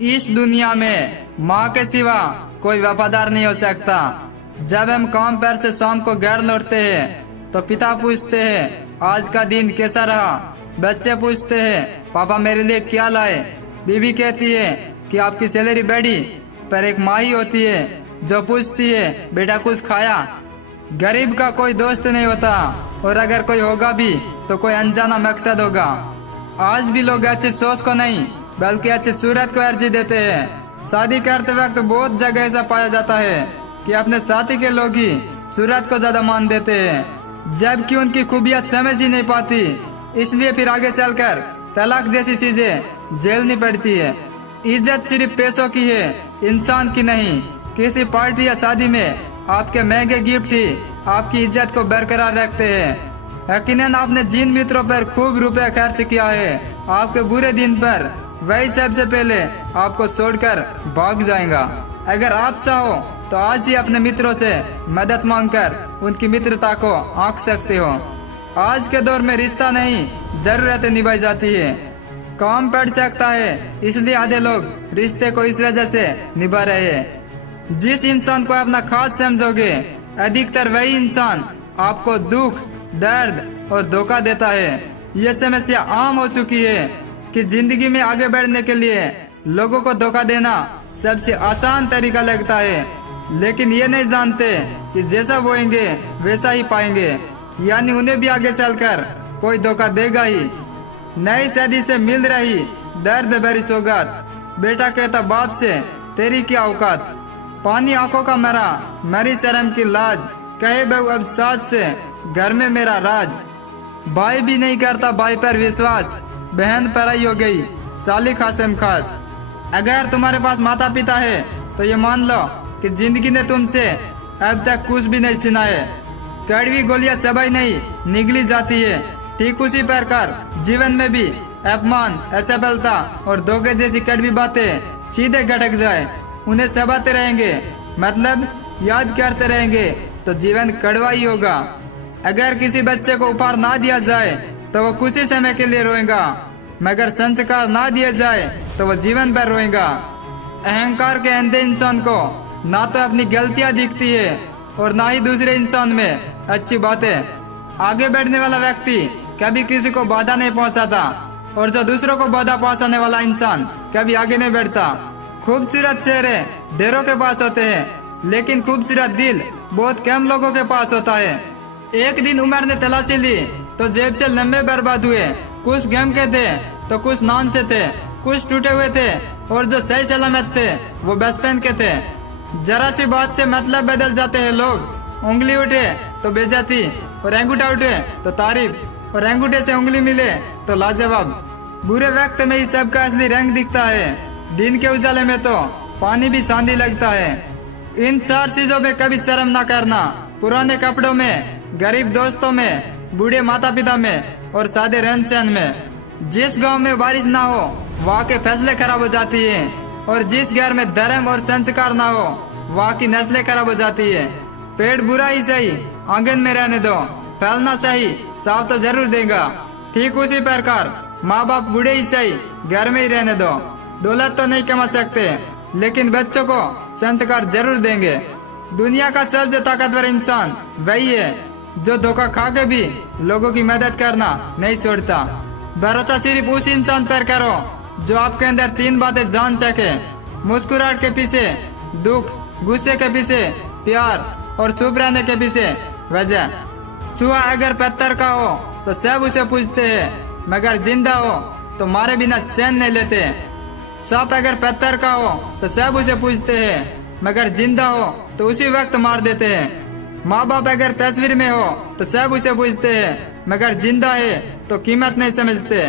इस दुनिया में माँ के सिवा कोई वफादार नहीं हो सकता। जब हम काम पर से शाम को घर लौटते हैं तो पिता पूछते हैं आज का दिन कैसा रहा। बच्चे पूछते हैं पापा मेरे लिए क्या लाए। बीवी कहती है कि आपकी सैलरी बढ़ी। पर एक माँ ही होती है जो पूछती है बेटा कुछ खाया। गरीब का कोई दोस्त नहीं होता, और अगर कोई होगा भी तो कोई अनजाना मकसद होगा। आज भी लोग अच्छी सोच को नहीं बल्कि अच्छी सूरत को अर्जी देते हैं। शादी करते वक्त बहुत जगह ऐसा पाया जाता है कि अपने साथी के लोग ही सूरत को ज्यादा मान देते हैं, जबकि उनकी खूबियां समझ ही नहीं पाती। इसलिए फिर आगे चलकर तलाक जैसी चीजें झेलनी पड़ती है। इज्जत सिर्फ पैसों की है, इंसान की नहीं। किसी पार्टी या शादी में आपके महंगे गिफ्ट ही आपकी इज्जत को बरकरार रखते हैं। यकीनन आपने जिन मित्रों पर खूब रुपए खर्च किया है, आपके बुरे दिन पर वही सबसे पहले आपको छोड़कर भाग जाएगा। अगर आप चाहो तो आज ही अपने मित्रों से मदद मांगकर उनकी मित्रता को आंक सकते हो। आज के दौर में रिश्ता नहीं जरूरतें निभाई जाती है। काम पड़ सकता है इसलिए आधे लोग रिश्ते को इस वजह से निभा रहे हैं। जिस इंसान को अपना खास समझोगे अधिकतर वही इंसान आपको दुख, दर्द और धोखा देता है। यह समस्या आम हो चुकी है कि जिंदगी में आगे बढ़ने के लिए लोगों को धोखा देना सबसे आसान तरीका लगता है, लेकिन ये नहीं जानते कि जैसा बोएंगे वैसा ही पाएंगे। यानी उन्हें भी आगे चलकर कोई धोखा देगा ही। नई शादी से मिल रही दर्द भरी सौगात, बेटा कहता बाप से तेरी क्या औकात। पानी आंखों का मरा मरी शर्म की लाज, कहे बहू अब साथ से घर में मेरा राज। भाई भी नहीं करता भाई पर विश्वास, बहन पराई हो गई साली खासम खास। अगर तुम्हारे पास माता पिता है तो ये मान लो कि जिंदगी ने तुमसे अब तक कुछ भी नहीं सुना है। कड़वी गोलियां सभी नहीं निगली जाती है। ठीक उसी प्रकार जीवन में भी अपमान, असफलता और धोखे जैसी कड़वी बातें सीधे घटक जाए उन्हें चबाते रहेंगे, मतलब याद करते रहेंगे तो जीवन कड़वा ही होगा। अगर किसी बच्चे को उपहार ना दिया जाए तो वो कुछ ही समय के लिए रोएगा, मगर संस्कार ना दिए जाए तो वो जीवन भर रोएगा। अहंकार के अंधे इंसान को ना तो अपनी गलतियां दिखती है और ना ही दूसरे इंसान में अच्छी बातें। आगे बढ़ने वाला व्यक्ति कभी किसी को बाधा नहीं पहुंचाता, और जो दूसरों को बाधा पहुंचाने वाला इंसान कभी आगे नहीं बढ़ता। खूबसूरत चेहरे ढेरों के पास होते हैं, लेकिन खूबसूरत दिल बहुत कम लोगों के पास होता है। एक दिन उमर ने तलाशी ली तो जेब से लंबे बर्बाद हुए। कुछ गम के थे तो कुछ नाम से थे, कुछ टूटे हुए थे और जो सही सलामत थे वो बचपन के थे। जरा सी बात से मतलब बदल जाते हैं लोग। उंगली उठे तो बेइज्जती, और अंगूठा उठे तो तारीफ, और अंगूठे से उंगली मिले तो लाजवाब। बुरे वक्त में ही सबका असली रंग दिखता है। दिन के उजाले में तो पानी भी चांदी लगता है। इन चार चीजों में कभी शर्म ना करना। पुराने कपड़ों में, गरीब दोस्तों में, बूढ़े माता पिता में और सादे रहन सहन में। जिस गांव में बारिश ना हो वहाँ के फैसले खराब हो जाती है, और जिस घर में धर्म और संस्कार ना हो वहाँ की नस्लें खराब हो जाती है। पेड़ बुरा ही सही आंगन में रहने दो, फैलना सही साफ तो जरूर देगा। ठीक उसी प्रकार माँ बाप बूढ़े ही सही घर में ही रहने दो। दौलत तो नहीं कमा सकते, लेकिन बच्चों को संस्कार जरूर देंगे। दुनिया का सबसे ताकतवर इंसान वही है जो धोखा खा के भी लोगों की मदद करना नहीं छोड़ता। भरोसा सिर्फ उस इंसान पर करो जो आपके अंदर तीन बातें जान सके। मुस्कुराहट के पीछे दुख, गुस्से के पीछे प्यार और चुप रहने के पीछे वजह। चूहा अगर पत्थर का हो तो सब उसे पूछते हैं, मगर जिंदा हो तो मारे बिना चैन नहीं लेते। सांप अगर पत्थर का हो तो सब उसे पूछते हैं, मगर जिंदा हो तो उसी वक्त मार देते हैं। माँ बाप अगर तस्वीर में हो तो सब उसे पूछते हैं, मगर जिंदा है तो कीमत नहीं समझते।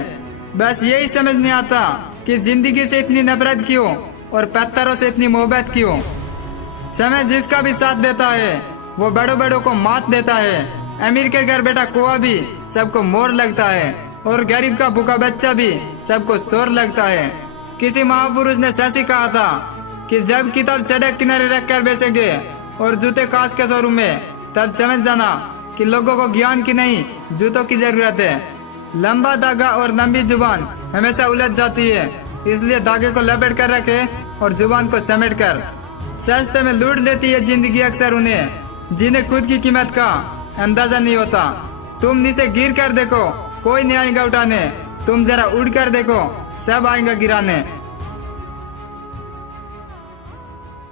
बस यही समझ नहीं आता कि जिंदगी से इतनी नफरत क्यों और पत्थरों से इतनी मोहब्बत क्यों। समय जिसका भी साथ देता है वो बड़ों बड़ों को मात देता है। अमीर के घर बेटा कुआ भी सबको मोर लगता है, और गरीब का भूखा बच्चा भी सबको शोर लगता है। किसी महापुरुष ने सच ही कहा था कि जब किताब सड़क किनारे रख कर बेचेंगे और जूते कांच के शोरूम में, तब समझ जाना कि लोगों को ज्ञान की नहीं जूतों की जरूरत है। लंबा धागा और लंबी जुबान हमेशा उलझ जाती है, इसलिए धागे को लपेट कर रखे और जुबान को समेट कर। सस्ते में लूट लेती है जिंदगी अक्सर उन्हें, जिन्हें खुद की कीमत का अंदाजा नहीं होता। तुम नीचे गिर कर देखो, कोई नहीं आएगा उठाने। तुम जरा उड़ कर देखो, सब आएगा गिराने।